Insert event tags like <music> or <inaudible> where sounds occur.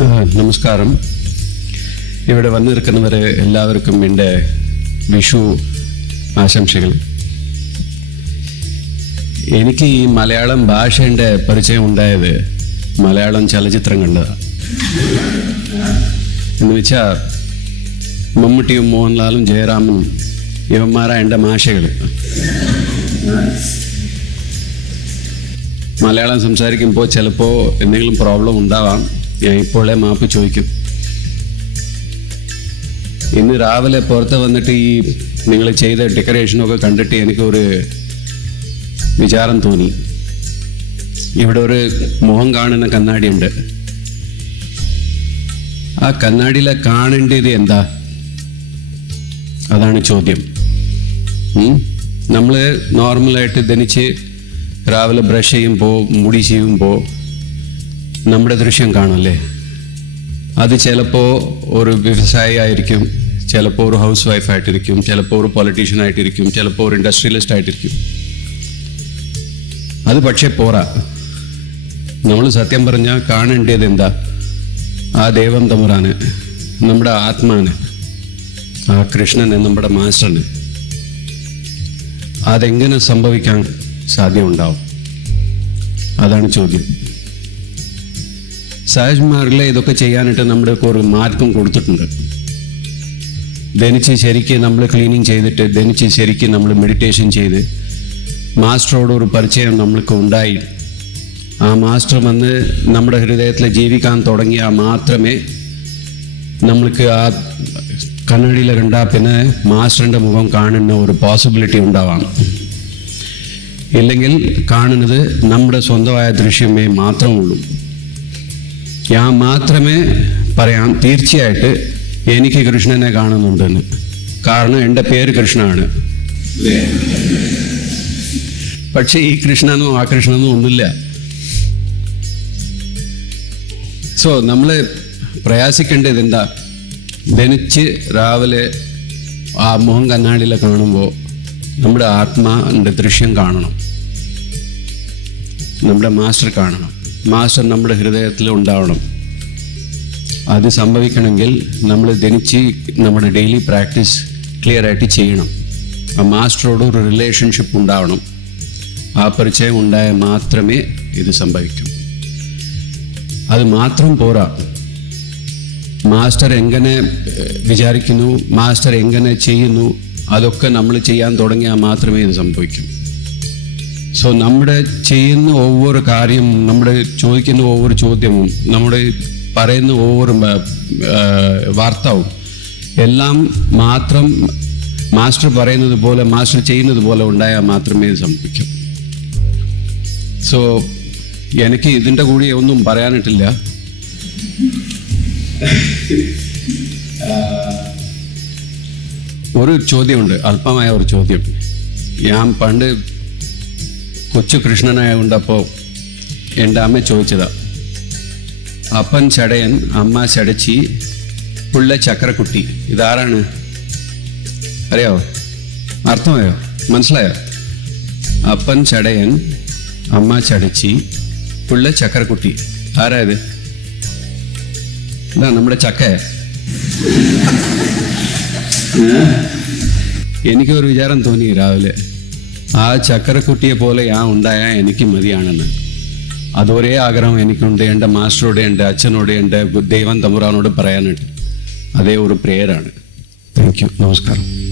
ആ, നമസ്കാരം. ഇവിടെ വന്നിരിക്കുന്നവരെ എല്ലാവർക്കും എന്റെ വിഷു ആശംസകൾ. എനിക്ക് ഈ മലയാളം ഭാഷയുടെ പരിചയം ഉണ്ടായത് മലയാളം ചലച്ചിത്രം കണ്ടതാണ് എന്ന് വെച്ചാൽ മമ്മൂട്ടിയും മോഹൻലാലും ജയറാമും ഇവന്മാരാ എന്റെ മാഷകൾ മലയാളം സംസാരിക്കുമ്പോൾ ചിലപ്പോൾ എന്തെങ്കിലും പ്രോബ്ലം ഉണ്ടാവാം. ഞാൻ ഇപ്പോഴേ മാപ്പ് ചോദിക്കും. ഇന്ന് രാവിലെ പുറത്ത് വന്നിട്ട് ഈ നിങ്ങൾ ചെയ്ത ഡെക്കറേഷനൊക്കെ കണ്ടിട്ട് എനിക്കൊരു വിചാരം തോന്നി. ഇവിടെ ഒരു മുഖം കാണുന്ന കണ്ണാടിയുണ്ട്. ആ കണ്ണാടിയിലെ കാണേണ്ടത് എന്താ? അതാണ് ചോദ്യം. നമ്മൾ നോർമലായിട്ട് ധനിച്ച് രാവിലെ ബ്രഷ് ചെയ്യുമ്പോൾ മുടി ചെയ്യുമ്പോൾ നമ്മുടെ ദൃശ്യം കാണല്ലേ അത് ചിലപ്പോൾ ഒരു വ്യവസായി ആയിരിക്കും ചിലപ്പോൾ ഒരു ഹൗസ് വൈഫായിട്ടിരിക്കും ചിലപ്പോൾ ഒരു പൊളിറ്റീഷ്യൻ ആയിട്ടിരിക്കും ചിലപ്പോൾ ഒരു ഇൻഡസ്ട്രിയലിസ്റ്റ് ആയിട്ടിരിക്കും. അത് പക്ഷേ പോരാ നമ്മൾ സത്യം പറഞ്ഞാൽ കാണേണ്ടത് എന്താ? ആ ദൈവം തമ്പുരാന് നമ്മുടെ ആത്മാന് ആ കൃഷ്ണന് നമ്മുടെ മാസ്റ്ററിന്. അതെങ്ങനെ സംഭവിക്കാൻ സാധ്യമുണ്ടാവും? അതാണ് ചോദ്യം. സഹജ്മാരിലെ ഇതൊക്കെ ചെയ്യാനായിട്ട് നമ്മുടെ ഒരു മാർഗം കൊടുത്തിട്ടുണ്ട്. ധനിച്ച് ശരിക്കും നമ്മൾ ക്ലീനിങ് ചെയ്തിട്ട് ധനിച്ച് ശരിക്കും നമ്മൾ മെഡിറ്റേഷൻ ചെയ്ത് മാസ്റ്ററോട് ഒരു പരിചയം നമ്മൾക്ക് ഉണ്ടായി. ആ മാസ്റ്റർ വന്ന് നമ്മുടെ ഹൃദയത്തിൽ ജീവിക്കാൻ തുടങ്ങിയാൽ മാത്രമേ നമ്മൾക്ക് ആ കണ്ണടിയിൽ കണ്ടാൽ പിന്നെ മാസ്റ്ററിന്റെ മുഖം കാണുന്ന ഒരു പോസിബിലിറ്റി ഉണ്ടാവാം. ഇല്ലെങ്കിൽ കാണുന്നത് നമ്മുടെ സ്വന്തമായ ദൃശ്യമേ മാത്രമുള്ളൂ. ഞാൻ മാത്രമേ പറയാം തീർച്ചയായിട്ട് എനിക്ക് കൃഷ്ണനെ കാണുന്നുണ്ടെന്ന്. കാരണം എന്റെ പേര് കൃഷ്ണനാണ് പക്ഷേ ഈ കൃഷ്ണനോ ആ കൃഷ്ണനോ ഒന്നുമില്ല. സോ നമ്മൾ പ്രയാസിക്കേണ്ടത് എന്താ? ധനിച്ച് രാവിലെ ആ മുഖം കണ്ണാടിയിൽ കാണുമ്പോൾ നമ്മുടെ ആത്മാവിന്റെ ദൃശ്യം കാണണം. നമ്മുടെ മാസ്റ്റർ കാണണം. മാസ്റ്റർ നമ്മുടെ ഹൃദയത്തിൽ ഉണ്ടാവണം. അത് സംഭവിക്കണമെങ്കിൽ നമ്മൾ ധനിച്ച് നമ്മുടെ ഡെയിലി പ്രാക്ടീസ് ക്ലിയർ ആയിട്ട് ചെയ്യണം. ആ മാസ്റ്ററോട് ഒരു റിലേഷൻഷിപ്പ് ഉണ്ടാവണം. ആ പരിചയം ഉണ്ടായാൽ മാത്രമേ ഇത് സംഭവിക്കൂ. അത് മാത്രം പോരാ. മാസ്റ്റർ എങ്ങനെ വിചാരിക്കുന്നു മാസ്റ്റർ എങ്ങനെ ചെയ്യുന്നു അതൊക്കെ നമ്മൾ ചെയ്യാൻ തുടങ്ങിയാൽ മാത്രമേ ഇത് സംഭവിക്കൂ. സോ നമ്മുടെ ചെയ്യുന്ന ഒവ്വൊരു കാര്യം നമ്മുടെ ചോദിക്കുന്ന ഒവ്വൊരു ചോദ്യവും നമ്മുടെ പറയുന്ന മ- വാർത്തവും എല്ലാം മാത്രം മാസ്റ്റർ പറയുന്നത് പോലെ മാസ്റ്റർ ചെയ്യുന്നത് പോലെ ഉണ്ടായാൽ മാത്രമേ ഇത് സംഭവിക്കൂ. സോ എനിക്ക് ഇതിന്റെ കൂടി ഒന്നും പറയാനിട്ടില്ല. <laughs> ഒരു ചോദ്യമുണ്ട് അല്പമായ ഒരു ചോദ്യം. ഞാൻ പണ്ട് കൊച്ചു കൃഷ്ണനായ കൊണ്ടപ്പോൾ എന്റെ അമ്മ ചോദിച്ചതാ അപ്പൻ ചടയൻ അമ്മ ചടച്ചി പുള്ള ചക്രക്കുട്ടി ഇതാരാണ്? അറിയാവോ? അർത്ഥമായോ? മനസ്സിലായോ? അപ്പൻ ചടയൻ അമ്മ ചടച്ചി പുള്ള ചക്കരക്കുട്ടി ആരാ ഇത് ഇതാ നമ്മുടെ ചക്ക. എനിക്കൊരു വിചാരം തോന്നി രാവിലെ. ആ ചക്കരക്കുട്ടിയെ പോലെ ആ ഉണ്ടായാൽ എനിക്ക് മതിയാണെന്ന്. അതൊരേ ആഗ്രഹം എനിക്കുണ്ട്. എന്റെ മാസ്റ്ററോട് എന്റെ അച്ഛനോട് എന്റെ ദൈവം തമ്പുരാനോട് പറയാനുണ്ട് അതേ ഒരു പ്രേയറാണ് താങ്ക് യു. നമസ്കാരം.